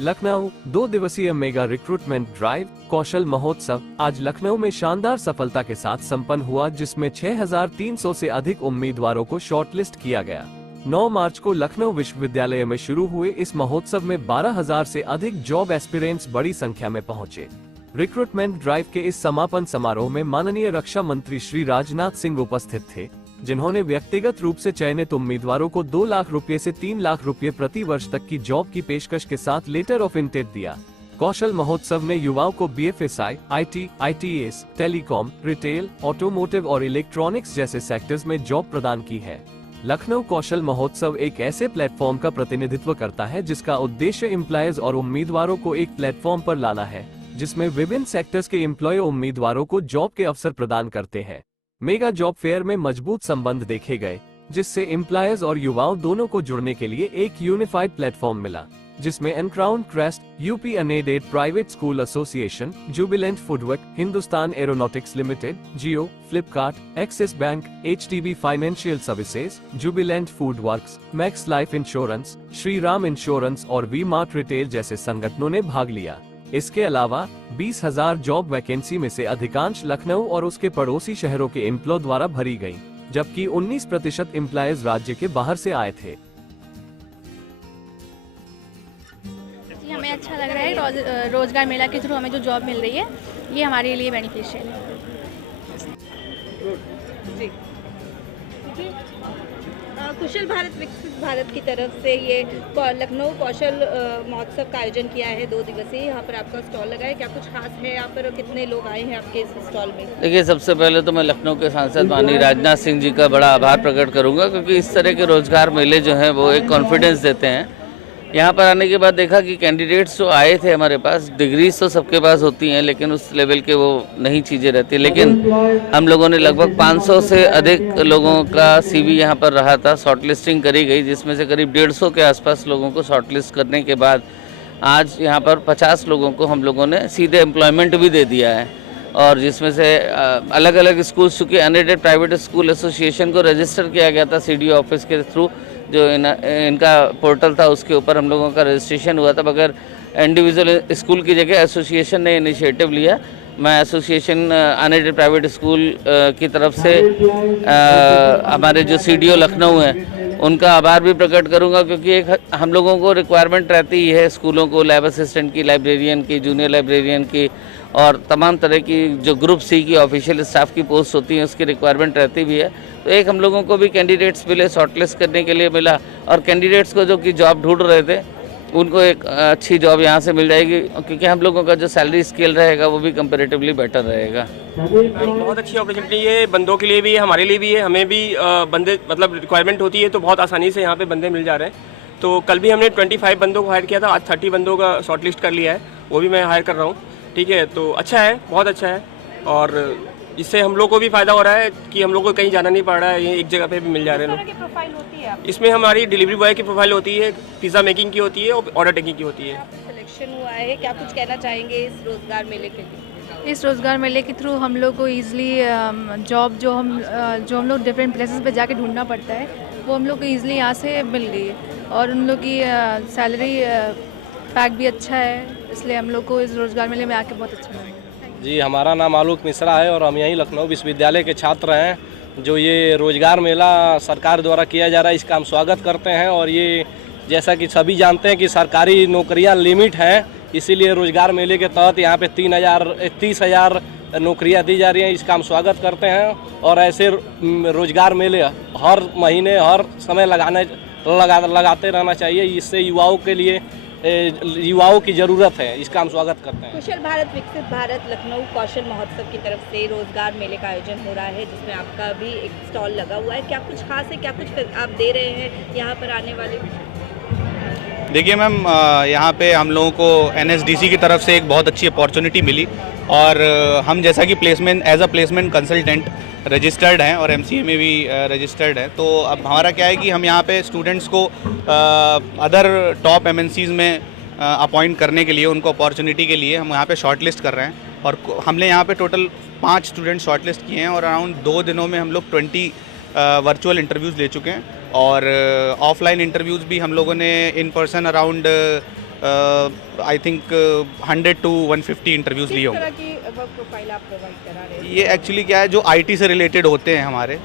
लखनऊ 2 दिवसीय mega recruitment drive कौशल महोत्सव आज लखनऊ में शानदार सफलता के साथ संपन्न हुआ, जिसमें 6,300 से अधिक उम्मीदवारों को शॉर्टलिस्ट किया गया। 9 मार्च को लखनऊ विश्वविद्यालय में शुरू हुए इस महोत्सव में 12,000 से अधिक जॉब एस्पिरेंट्स बड़ी संख्या में पहुंचे। रिक्रूटमेंट ड्राइव के इस समापन समारोह में माननीय रक्षा मंत्री श्री राजनाथ सिंह उपस्थित थे, जिन्होंने व्यक्तिगत रूप से चयनित उम्मीदवारों को 2 लाख रुपए से 3 लाख रुपए प्रति वर्ष तक की जॉब की पेशकश के साथ लेटर ऑफ इंटेंट दिया। कौशल महोत्सव ने युवाओं को BFSI, IT, ITES, telecom, retail, automotive और इलेक्ट्रॉनिक्स जैसे सेक्टर्स में जॉब प्रदान की है। लखनऊ कौशल महोत्सव एक ऐसे प्लेटफॉर्म का प्रतिनिधित्व करता है जिसका उद्देश्य एम्प्लॉयज और उम्मीदवारों को एक प्लेटफॉर्म पर लाना है, जिसमें विभिन्न सेक्टर्स के एम्प्लॉय उम्मीदवारों को जॉब के अवसर प्रदान करते हैं। मेगा जॉब फेयर में मजबूत संबंध देखे गए, जिससे एम्प्लॉयज और युवाओं दोनों को जुड़ने के लिए एक यूनिफाइड प्लेटफॉर्म मिला, जिसमें एनक्राउन crest, UP unaided private school association, Jubilant Foodwork, Hindustan Aeronautics Limited, Jio, Flipkart, Axis Bank, HDB Financial Services, Jubilant Food Works, Max Life Insurance, Shri Ram Insurance और वी मार्ट रिटेल जैसे संगठनों ने भाग लिया। इसके अलावा 20,000 जॉब वैकेंसी में से अधिकांश लखनऊ और उसके पड़ोसी शहरों के एम्प्लॉय द्वारा भरी गई, जबकि 19% एम्प्लॉयज राज्य के बाहर से आए थे। जी, हमें अच्छा लग रहा है। रोजगार मेला के थ्रू हमें जो जॉब मिल रही है, ये हमारे लिए बेनिफिशियल है। जी कुशल भारत विकसित भारत की तरफ से ये लखनऊ कौशल महोत्सव का आयोजन किया है 2 दिवसीय। यहाँ पर आपका स्टॉल लगा है, क्या कुछ खास है यहाँ पर? कितने लोग आए हैं आपके इस स्टॉल में? देखिए, सबसे पहले तो मैं लखनऊ के सांसद माननीय राजनाथ सिंह जी का बड़ा आभार प्रकट करूंगा, क्योंकि इस तरह के रोजगार मेले जो हैं वो एक कॉन्फिडेंस देते हैं। यहाँ पर आने के बाद देखा कि कैंडिडेट्स जो आए थे हमारे पास, डिग्रीज तो सबके पास होती हैं, लेकिन उस लेवल के वो नहीं चीज़ें रहती। लेकिन हम लोगों ने लगभग 500 से अधिक लोगों का CV यहाँ पर रहा था, शॉर्टलिस्टिंग करी गई, जिसमें से करीब 150 के आसपास लोगों को शॉर्टलिस्ट करने के बाद आज यहाँ पर 50 लोगों को हम लोगों ने सीधे एम्प्लॉयमेंट भी दे दिया है। और जिसमें से अलग अलग स्कूल, चूँकि अनएडेड प्राइवेट स्कूल एसोसिएशन को रजिस्टर किया गया था CDO ऑफिस के थ्रू, जो इनका पोर्टल था उसके ऊपर हम लोगों का रजिस्ट्रेशन हुआ था, मगर इंडिविजुअल स्कूल की जगह एसोसिएशन ने इनिशिएटिव लिया। मैं एसोसिएशन अनएडेड प्राइवेट स्कूल की तरफ से हमारे जो CDO लखनऊ हैं उनका आभार भी प्रकट करूंगा, क्योंकि एक हम लोगों को रिक्वायरमेंट रहती ही है स्कूलों को, लैब असिस्टेंट की, लाइब्रेरियन की, जूनियर लाइब्रेरियन की और तमाम तरह की जो ग्रुप C की ऑफिशियल स्टाफ की पोस्ट होती हैं उसकी रिक्वायरमेंट रहती भी है। तो एक हम लोगों को भी कैंडिडेट्स मिले, शॉर्टलिस्ट करने के लिए मिला, और कैंडिडेट्स को जो कि जॉब ढूंढ रहे थे उनको एक अच्छी जॉब यहाँ से मिल जाएगी, क्योंकि हम लोगों का जो सैलरी स्केल रहेगा वो भी कंपैरेटिवली बेटर रहेगा। बहुत अच्छी अपॉर्चुनिटी है, बंदों के लिए भी है, हमारे लिए भी है। हमें भी बंदे मतलब रिक्वायरमेंट होती है तो बहुत आसानी से यहाँ पे बंदे मिल जा रहे हैं। तो कल भी हमने 25 बंदों को हायर किया था, आज 30 बंदों का शॉर्टलिस्ट कर लिया है, वो भी मैं हायर कर रहा हूँ। ठीक है, तो अच्छा है, बहुत अच्छा है, और इससे हम लोग को भी फायदा हो रहा है कि हम लोग को कहीं जाना नहीं पड़ रहा है, ये एक जगह पे भी मिल जा रहे हैं लोग। प्रोफाइल होती है इसमें हमारी डिलीवरी बॉय की प्रोफाइल होती है, पिज़्ज़ा मेकिंग की होती है और ऑर्डर टेकिंग की होती है। सिलेक्शन हुआ है, क्या कुछ कहना चाहेंगे इस रोजगार मेले के लिए? इस रोज़गार मेले के थ्रू हम लोग को ईज़िली जॉब जो हम लोग डिफरेंट प्लेसेस पे जाके ढूंढना पड़ता है, वो हम लोग को ईज़िली यहाँ से मिल गई है, और उन लोग की सैलरी पैक भी अच्छा है, इसलिए हम लोग को इस रोज़गार मेले में आके बहुत अच्छा लगा। जी, हमारा नाम आलोक मिश्रा है और हम यहीं लखनऊ विश्वविद्यालय के छात्र हैं। जो ये रोजगार मेला सरकार द्वारा किया जा रहा है, इसका हम स्वागत करते हैं। और ये जैसा कि सभी जानते हैं कि सरकारी नौकरियां लिमिट हैं, इसीलिए रोजगार मेले के तहत यहाँ पे 30,000 नौकरियां दी जा रही हैं, इसका हम स्वागत करते हैं। और ऐसे रोजगार मेले हर महीने, हर समय लगाते रहना चाहिए, इससे युवाओं की ज़रूरत है, इसका हम स्वागत करते हैं। कुशल भारत विकसित भारत लखनऊ कौशल महोत्सव की तरफ से रोजगार मेले का आयोजन हो रहा है, जिसमें आपका भी एक स्टॉल लगा हुआ है। क्या कुछ खास है, क्या कुछ आप दे रहे हैं यहाँ पर आने वाले? देखिए मैम, यहाँ पे हम लोगों को NSDC की तरफ से एक बहुत अच्छी अपॉर्चुनिटी मिली, और हम जैसा कि as a placement consultant registered हैं और MCA में भी रजिस्टर्ड है। तो अब हमारा क्या है कि हम यहाँ पे स्टूडेंट्स को अदर टॉप MNCs में अपॉइंट करने के लिए, उनको अपॉर्चुनिटी के लिए हम यहाँ पे शॉर्टलिस्ट कर रहे हैं। और हमने यहाँ पे टोटल 5 स्टूडेंट शॉर्टलिस्ट किए हैं, और अराउंड 2 दिनों में हम लोग 20 वर्चुअल इंटरव्यूज़ ले चुके हैं, और ऑफलाइन इंटरव्यूज़ भी हम लोगों ने in person around I think 100 to 150 interviews लिए किस होंगे। तरह की वर्क प्रोफाइल आप प्रोवाइड करा रहे हैं? ये एक्चुअली क्या है, जो आईटी से रिलेटेड होते हैं हमारे,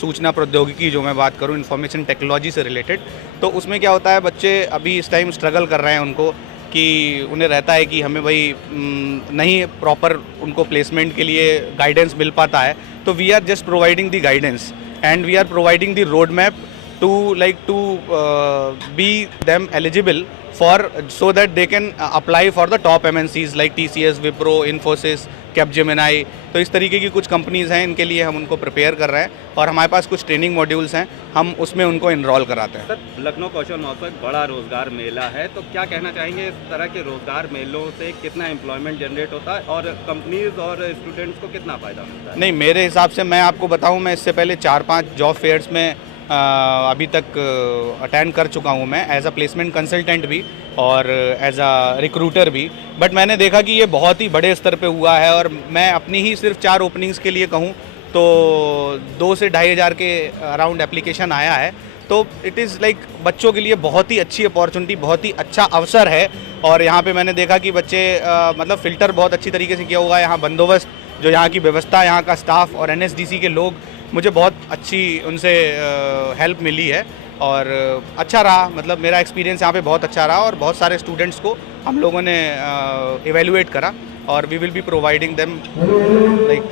सूचना प्रौद्योगिकी जो मैं बात करूँ, इन्फॉर्मेशन टेक्नोलॉजी से रिलेटेड, तो उसमें क्या होता है, बच्चे अभी इस टाइम स्ट्रगल कर रहे हैं उनको कि उन्हें रहता है कि हमें भाई नहीं प्रॉपर उनको प्लेसमेंट के लिए गाइडेंस मिल पाता है, तो we are just providing the guidance and we are providing the road map to be them eligible for, so that they can apply for the top MNCs like TCS, Wipro, Infosys, Capgemini। तो इस तरीके की कुछ companies हैं, इनके लिए हम उनको प्रिपेयर कर रहे हैं और हमारे पास कुछ ट्रेनिंग मॉड्यूल्स हैं, हम उसमें उनको इनरोल कराते हैं। सर, लखनऊ कौशल महोत्सव एक बड़ा रोजगार मेला है, तो क्या कहना चाहेंगे, इस तरह के रोजगार मेलों से कितना एम्प्लॉयमेंट जनरेट होता है और कंपनीज और स्टूडेंट्स को कितना फ़ायदा मिलता है? नहीं, मेरे हिसाब से मैं आपको बताऊं, मैं इससे पहले 4-5 जॉब फेयर्स में अभी तक अटेंड कर चुका हूं, मैं एज अ प्लेसमेंट कंसल्टेंट भी और एज अ रिक्रूटर भी, बट मैंने देखा कि ये बहुत ही बड़े स्तर पे हुआ है और मैं अपनी ही सिर्फ 4 ओपनिंग्स के लिए कहूं तो 2 से 2,500 के अराउंड एप्लीकेशन आया है। तो इट इज़ लाइक बच्चों के लिए बहुत ही अच्छी अपॉर्चुनिटी, बहुत ही अच्छा अवसर है। और यहाँ पे मैंने देखा कि बच्चे मतलब फ़िल्टर बहुत अच्छी तरीके से किया हुआ है, यहाँ बंदोबस्त, जो यहाँ की व्यवस्था, यहाँ का स्टाफ और NSDC के लोग, मुझे बहुत अच्छी उनसे हेल्प मिली है और अच्छा रहा। मतलब मेरा एक्सपीरियंस यहाँ पे बहुत अच्छा रहा और बहुत सारे स्टूडेंट्स को हम लोगों ने इवेलुएट करा और we will be providing them like